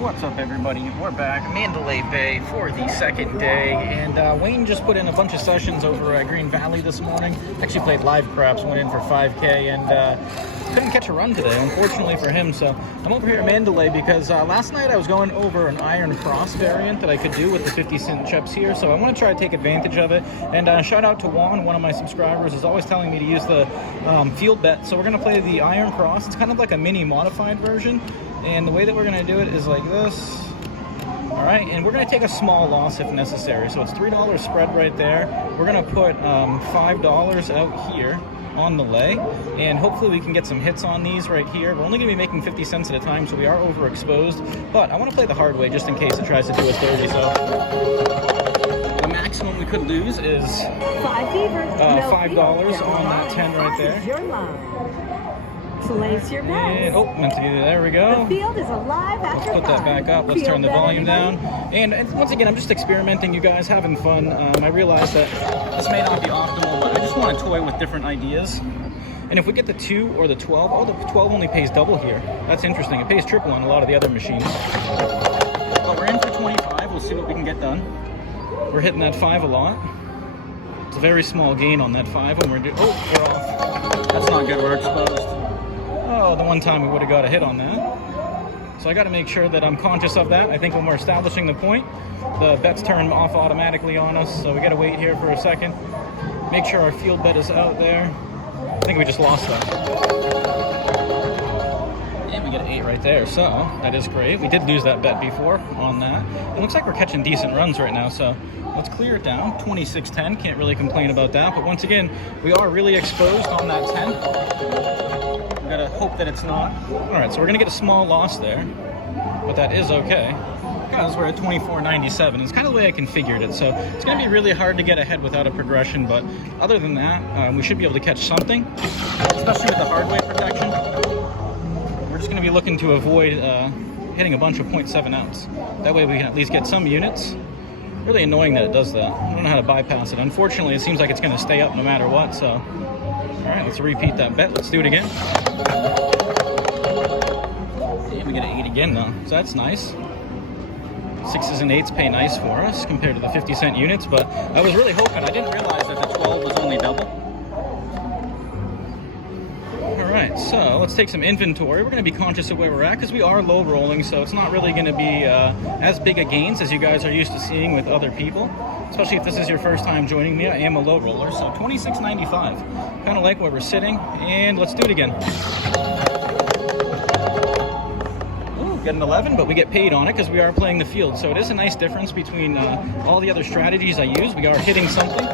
What's up, everybody? We're back, Mandalay Bay, for the second day, and Wayne just put in a bunch of sessions over at Green Valley this morning. Actually played live craps, went in for 5K, and couldn't catch a run today, unfortunately for him. So I'm over here at Mandalay because last night I was going over an iron cross variant that I could do with the 50-cent chips here, so I want to try to take advantage of it. And shout out to Juan, one of my subscribers, is always telling me to use the field bet. So we're going to play the iron cross. It's kind of like a mini modified version. And the way that we're going to do it is like this. All right, and we're going to take a small loss if necessary. So it's $3 spread right there. We're going to put $5 out here on the lay, and hopefully we can get some hits on these right here. We're only going to be making 50 cents at a time, so we are overexposed. But I want to play the hard way just in case it tries to do us dirty. So the maximum we could lose is $5 on that 10 right there. Place your bets. Meant to do that. There we go. The field is alive after Let's put that back up. Let's turn the volume down. And once again, I'm just experimenting, you guys, having fun. I realize that this may not be optimal, but I just want to toy with different ideas. And if we get the 2 or the 12, the 12 only pays double here. That's interesting. It pays triple on a lot of the other machines. But we're in for 25. We'll see what we can get done. We're hitting that 5 a lot. It's a very small gain on that 5, and we're off. That's not good. We're exposed. Oh, the one time we would have got a hit on that. So I got to make sure that I'm conscious of that. I think when we're establishing the point, the bets turn off automatically on us, so we got to wait here for a second. Make sure our field bet is out there. I think we just lost that. And we get an 8 right there, so that is great. We did lose that bet before on that. It looks like we're catching decent runs right now, so let's clear it down. 26-10, can't really complain about that. But once again, we are really exposed on that 10. Gotta hope that it's not. All right, so we're gonna get a small loss there, but that is okay because we're at 24.97. It's kind of the way I configured it, so it's gonna be really hard to get ahead without a progression. But other than that, we should be able to catch something, especially with the hard way protection. We're just gonna be looking to avoid hitting a bunch of 0.7 ounce. That way we can at least get some units. Really annoying that it does that. I don't know how to bypass it. Unfortunately, it seems like it's gonna stay up no matter what. So, all right, let's repeat that bet. Let's do it again. And we get an 8 again though, so that's nice. 6s and 8s pay nice for us compared to the 50-cent units, but I was really hoping. I didn't realize that the 12 was only double. All right, so let's take some inventory. We're going to be conscious of where we're at because we are low rolling, so it's not really going to be as big a gains as you guys are used to seeing with other people. Especially if this is your first time joining me. I am a low roller, so 26.95. Kind of like where we're sitting, and let's do it again. Get an 11, but we get paid on it because we are playing the field. So it is a nice difference between all the other strategies I use. We are hitting something.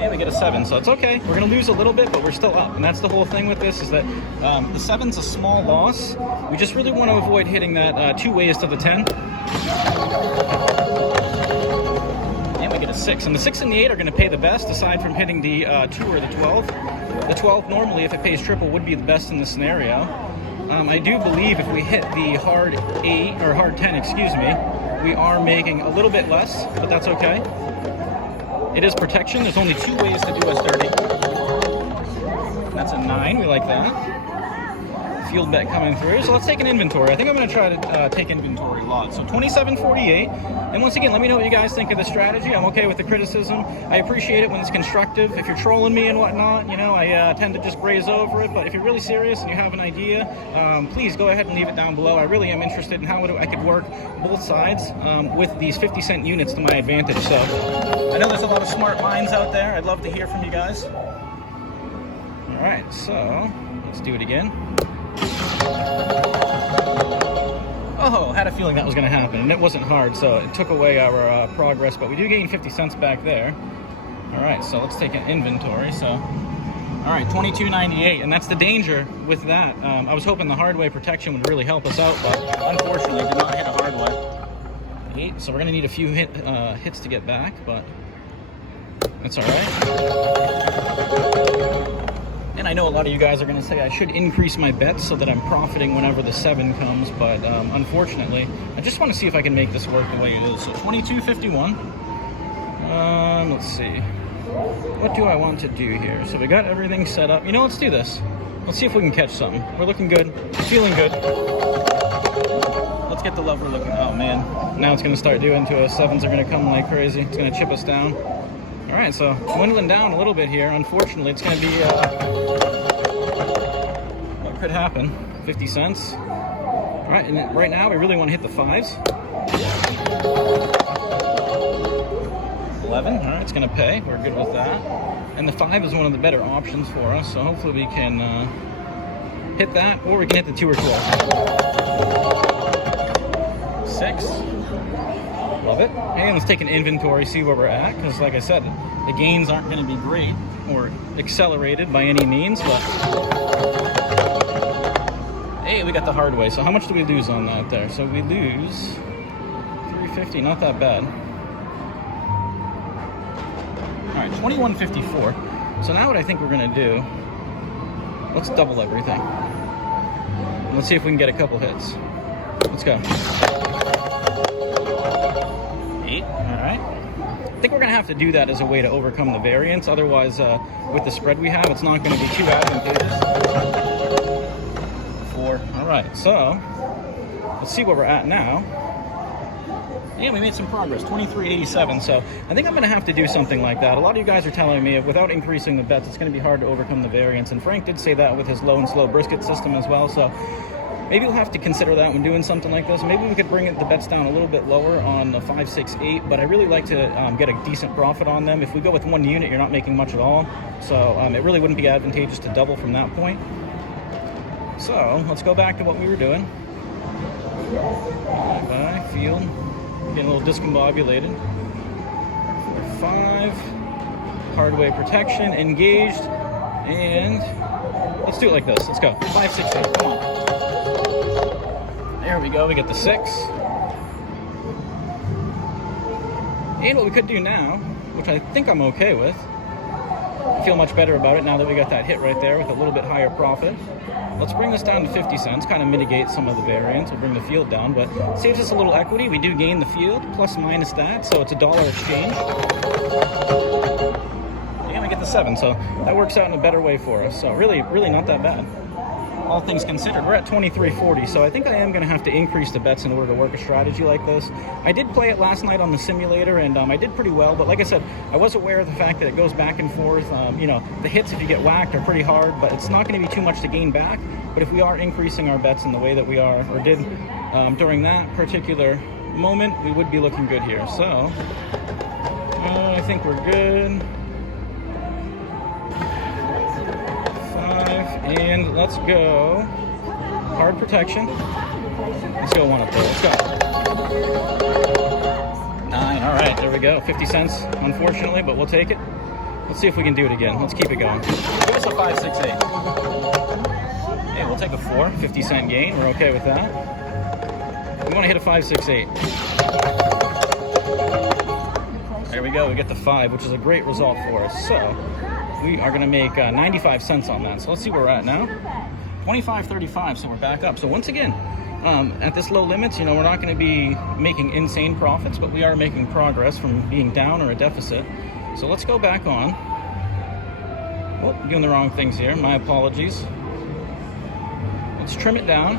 And we get a 7, so it's okay. We're going to lose a little bit, but we're still up. And that's the whole thing with this, is that the 7's a small loss. We just really want to avoid hitting that 2 ways to the 10. And we get a 6. And the 6 and the 8 are going to pay the best, aside from hitting the 2 or the 12. The 12, normally, if it pays triple, would be the best in this scenario. I do believe if we hit the hard 8, or hard 10, excuse me, we are making a little bit less, but that's okay. It is protection. There's only 2 ways to do us dirty. That's a 9. We like that. Field bet coming through. So let's take an inventory. I think I'm going to try to take inventory a lot. So 27.48. And once again, let me know what you guys think of the strategy. I'm okay with the criticism. I appreciate it when it's constructive. If you're trolling me and whatnot, you know, I tend to just graze over it. But if you're really serious and you have an idea, please go ahead and leave it down below. I really am interested in how I could work both sides with these 50-cent units to my advantage. So I know there's a lot of smart minds out there. I'd love to hear from you guys. All right, so let's do it again. Oh, had a feeling that was going to happen, and it wasn't hard, so it took away our progress, but we do gain 50 cents back there. All right, so let's take an inventory. So, all right, 22.98, and that's the danger with that. I was hoping the hard way protection would really help us out, but unfortunately did not hit a hard way. 8, so we're going to need a few hits to get back, but that's all right. And I know a lot of you guys are going to say I should increase my bets so that I'm profiting whenever the 7 comes, but unfortunately, I just want to see if I can make this work the way it is. So 22.51. Let's see. What do I want to do here? So we got everything set up. You know, let's do this. Let's see if we can catch something. We're looking good. Feeling good. get the lever looking. Oh man, now it's gonna start doing to us. Sevens are gonna come like crazy. It's gonna chip us down. All right, so dwindling down a little bit here. Unfortunately, it's gonna be what could happen. 50 cents. All right, and right now we really want to hit the fives. 11. All right, it's gonna pay. We're good with that. And the 5 is one of the better options for us. So hopefully we can hit that, or we can hit the 2 or 12. 6. Love it. And let's take an inventory, see where we're at, because like I said, the gains aren't going to be great or accelerated by any means, but hey, we got the hard way. So how much do we lose on that there? So we lose 350, not that bad. All right, 21.54. So now what I think we're going to do, let's double everything. Let's see if we can get a couple hits. Let's go. 8. All right. I think we're going to have to do that as a way to overcome the variance. Otherwise, with the spread we have, it's not going to be too advantageous. 4. All right. So let's see where we're at now. And we made some progress, 23.87. So I think I'm going to have to do something like that. A lot of you guys are telling me without increasing the bets, it's going to be hard to overcome the variance. And Frank did say that with his low and slow brisket system as well. So maybe we'll have to consider that when doing something like this. Maybe we could bring the bets down a little bit lower on the 5, 6, 8. But I really like to get a decent profit on them. If we go with one unit, you're not making much at all. So it really wouldn't be advantageous to double from that point. So let's go back to what we were doing. Bye, field. Getting a little discombobulated. 5. Hardway protection, engaged, and let's do it like this. Let's go. 5, 6, 8. Come on. There we go. We get the 6. And what we could do now, which I think I'm okay with, I feel much better about it now that we got that hit right there with a little bit higher profit. Let's bring this down to 50 cents, kind of mitigate some of the variance. We'll bring the field down, but it saves us a little equity. We do gain the field, plus minus that, so it's a dollar exchange. And we get the 7, so that works out in a better way for us. So really not that bad. All things considered, we're at 23.40, so I think I am going to have to increase the bets in order to work a strategy like this. I did play it last night on the simulator, and I did pretty well, but like I said, I was aware of the fact that it goes back and forth. You know, the hits, if you get whacked, are pretty hard, but it's not going to be too much to gain back. But if we are increasing our bets in the way that we are, or did during that particular moment, we would be looking good here. So, I think we're good. And let's go. Hard protection. Let's go one up there. Let's go. 9. All right, there we go. 50 cents, unfortunately, but we'll take it. Let's see if we can do it again. Let's keep it going. Give us a 5, 6, 8. Hey, we'll take a 4. 50-cent gain. We're okay with that. We want to hit a 5, 6, 8. There we go. We get the 5, which is a great result for us. So we are going to make 95 cents on that. So let's see where we're at now. 25.35, so we're back up. So once again, at this low limits, you know, we're not going to be making insane profits, but we are making progress from being down or a deficit. So let's go back on. Oh, doing the wrong things here. My apologies. Let's trim it down.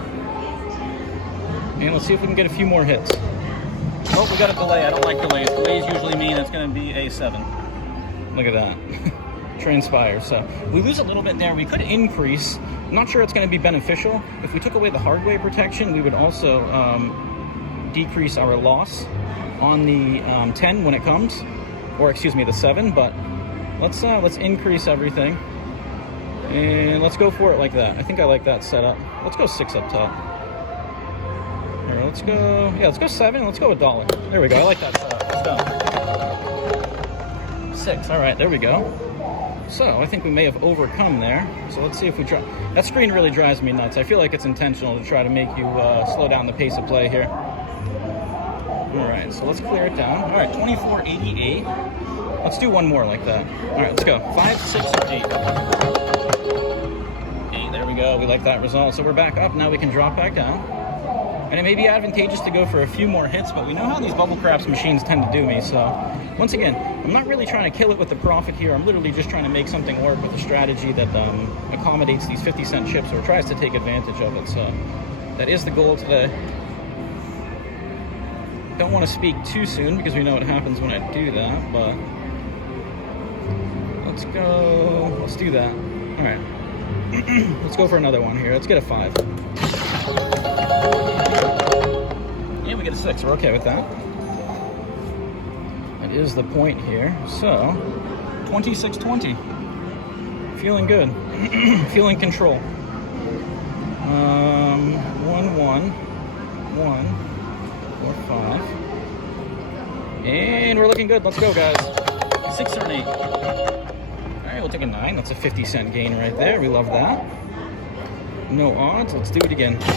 And let's see if we can get a few more hits. Oh, we got a delay. I don't like delays. Delays usually mean it's going to be a 7. Look at that. Transpire. So we lose a little bit there. We could increase. I'm not sure it's going to be beneficial. If we took away the hardware protection, we would also decrease our loss on the 10 when it comes, or excuse me, the 7. But let's increase everything, and let's go for it like that. I think I like that setup. Let's go 6 up top. Here, let's go. Yeah, let's go 7. Let's go $1. There we go. I like that setup. Let's go. 6. All right, there we go. So I think we may have overcome there. So let's see if we try. That screen really drives me nuts. I feel like it's intentional to try to make you slow down the pace of play here. All right, so let's clear it down. All right, 24.88. Let's do one more like that. All right, let's go. 5, 6, or 8. 8, there we go. We like that result. So we're back up. Now we can drop back down. And it may be advantageous to go for a few more hits, but we know how these bubble craps machines tend to do me. So once again, I'm not really trying to kill it with the profit here. I'm literally just trying to make something work with a strategy that accommodates these 50-cent chips or tries to take advantage of it. So that is the goal today. Don't want to speak too soon because we know what happens when I do that, but let's go. Let's do that. All right. Let's go for another one here. Let's get a 5. Yeah, we get a 6. We're okay with that. That is the point here. So, 26-20. Feeling good. Feeling control. 1, 1, 1, 4, 5. And we're looking good. Let's go, guys. 6 or an 8. Alright, we'll take a 9. That's a 50-cent gain right there. We love that. No odds. Let's do it again. 4.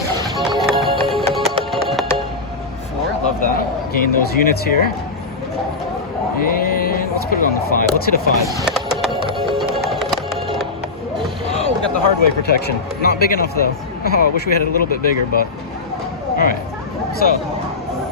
Love that. Gain those units here. And let's put it on the 5. Let's hit a 5. Oh, we got the hard way protection. Not big enough, though. Oh, I wish we had it a little bit bigger, but... Alright. So,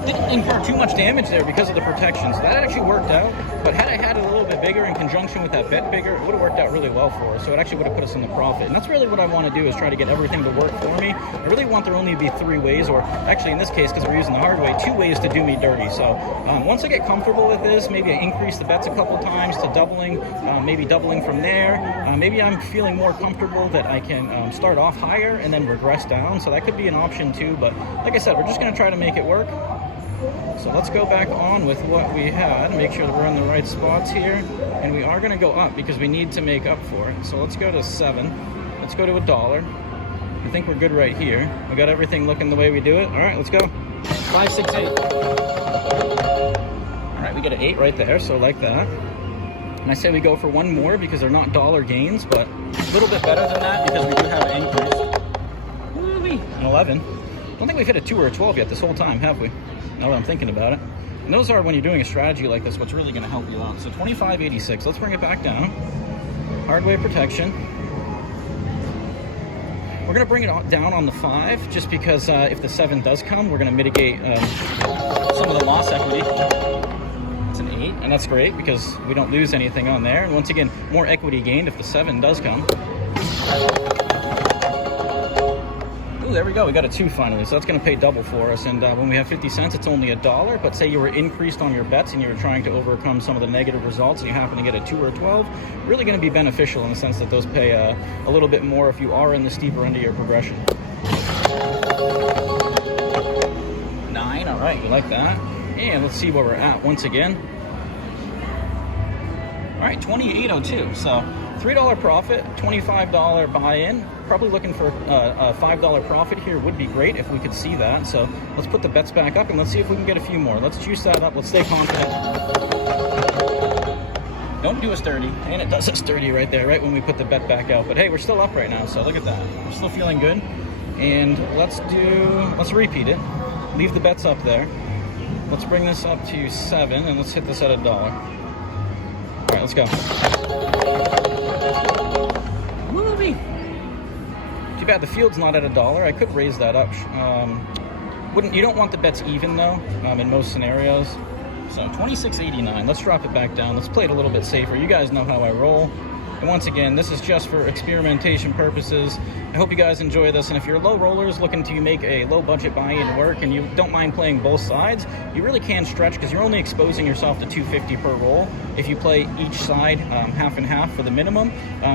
didn't incur too much damage there because of the protection, so that actually worked out. But had I had it a little bit bigger in conjunction with that bet bigger, it would have worked out really well for us. So it actually would have put us in the profit. And that's really what I want to do, is try to get everything to work for me. I really want there only to be 3 ways, or actually in this case, because we're using the hard way, 2 ways to do me dirty. So once I get comfortable with this, maybe I increase the bets a couple times to doubling, maybe doubling from there. Maybe I'm feeling more comfortable that I can start off higher and then regress down. So that could be an option too. But like I said, we're just going to try to make it work. So let's go back on with what we had, make sure that we're in the right spots here. And we are going to go up because we need to make up for it. So let's go to 7. Let's go to $1. I think we're good right here. We got everything looking the way we do it. All right, let's go. 5, 6, 8. All right, we get an 8 right there, so like that. And I say we go for 1 more because they're not dollar gains, but a little bit better than that because we do have an increase. Woo-wee. An 11. I don't think we've hit a 2 or a 12 yet this whole time, have we? Now that I'm thinking about it. And those are, when you're doing a strategy like this, what's really going to help you out. So 25.86. Let's bring it back down. Hard way protection. We're going to bring it down on the 5 just because if the 7 does come, we're going to mitigate some of the loss equity. That's an 8, and that's great because we don't lose anything on there. And once again, more equity gained if the 7 does come. Ooh, there we go. We got a 2 finally, so that's going to pay double for us. And when we have 50 cents, it's only $1. But say you were increased on your bets and you were trying to overcome some of the negative results and you happen to get a 2 or a 12, really going to be beneficial in the sense that those pay a little bit more if you are in the steeper end of your progression. 9, all right, you like that. And let's see where we're at once again. All right, 28.02. So $3 profit, $25 buy-in. Probably looking for a $5 profit here would be great if we could see that. So let's put the bets back up and let's see if we can get a few more. Let's juice that up. Let's stay confident. Don't do us dirty. And it does us dirty right there, right when we put the bet back out. But hey, we're still up right now, so look at that. We're still feeling good. And let's repeat it. Leave the bets up there. Let's bring this up to 7 and let's hit this at $1. All right, let's go. Woo-wee. Too bad the field's not at $1. I could raise that up. You don't want the bets even though, in most scenarios. So 26.89. Let's drop it back down. Let's play it a little bit safer. You guys know how I roll. And once again, this is just for experimentation purposes. I hope you guys enjoy this. And if you're low rollers looking to make a low budget buy-in work and you don't mind playing both sides, you really can stretch because you're only exposing yourself to $2.50 per roll. If you play each side half and half for the minimum,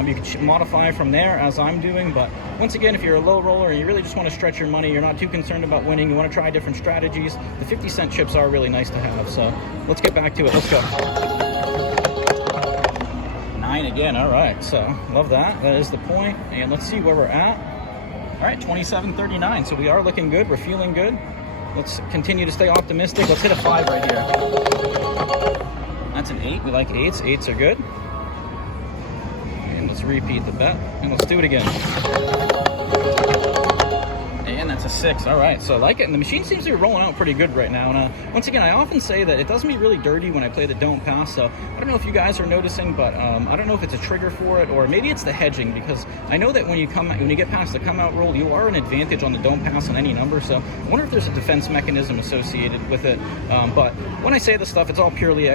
you can modify from there as I'm doing. But once again, if you're a low roller and you really just want to stretch your money, you're not too concerned about winning, you want to try different strategies, the 50-cent chips are really nice to have. So let's get back to it. Let's go. 9 again. All right, so love that. That is the point. And let's see where we're at. All right, 27.39. So we are looking good. We're feeling good. Let's continue to stay optimistic. Let's hit a 5 right here. That's an 8. We like 8s. 8s are good. And let's repeat the bet. And let's do it again. And that's a 6. All right, so I like it. And the machine seems to be rolling out pretty good right now. And once again, I often say that it does me really dirty when I play the don't pass. So I don't know if you guys are noticing, but I don't know if it's a trigger for it or maybe it's the hedging, because I know that when you get past the come out roll, you are an advantage on the don't pass on any number. So I wonder if there's a defense mechanism associated with it. But when I say this stuff, it's all purely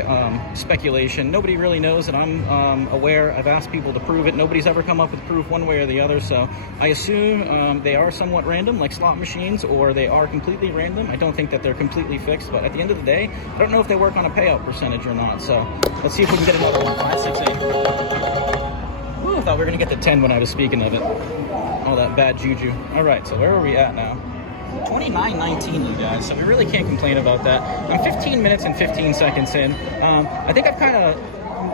speculation. Nobody really knows, and I'm aware. I've asked people to prove it. Nobody's ever come up with proof one way or the other. So I assume they are somewhat random, like slot slot machines or they are completely random. I don't think that they're completely fixed, but at the end of the day, I don't know if they work on a payout percentage or not. So let's see if we can get another one. 5, 6, 8. Ooh, I thought we were gonna get the 10 when I was speaking of it. All that bad juju. All right, so where are we at now? 29:19, you guys, so we really can't complain about that. I'm 15 minutes and 15 seconds in. I think I've kind of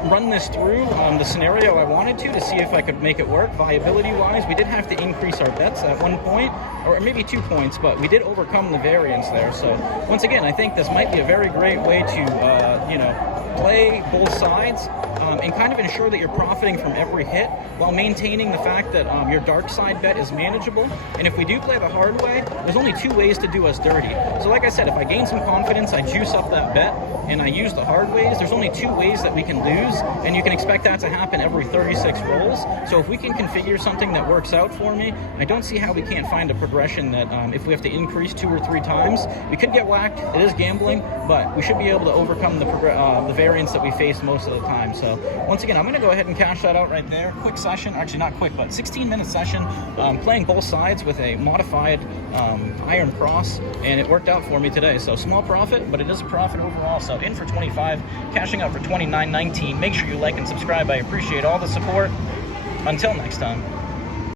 run this through the scenario I wanted to see if I could make it work viability-wise. We did have to increase our bets at one point, or maybe 2 points, but we did overcome the variance there. So once again, I think this might be a very great way to, you know, play both sides and kind of ensure that you're profiting from every hit while maintaining the fact that your dark side bet is manageable. And if we do play the hard way, there's only 2 ways to do us dirty. So like I said, if I gain some confidence, I juice up that bet and I use the hard ways, there's only 2 ways that we can lose, and you can expect that to happen every 36 rolls. So if we can configure something that works out for me, I don't see how we can't find a progression that if we have to increase 2 or 3 times, we could get whacked. It is gambling, but we should be able to overcome the variance that we face most of the time. So once again, I'm going to go ahead and cash that out right there. Quick session, actually not quick, but 16-minute session, playing both sides with a modified iron cross, and it worked out for me today. So small profit, but it is a profit overall. So in for 25, cashing out for 29.19. Make sure you like and subscribe. I appreciate all the support. Until next time.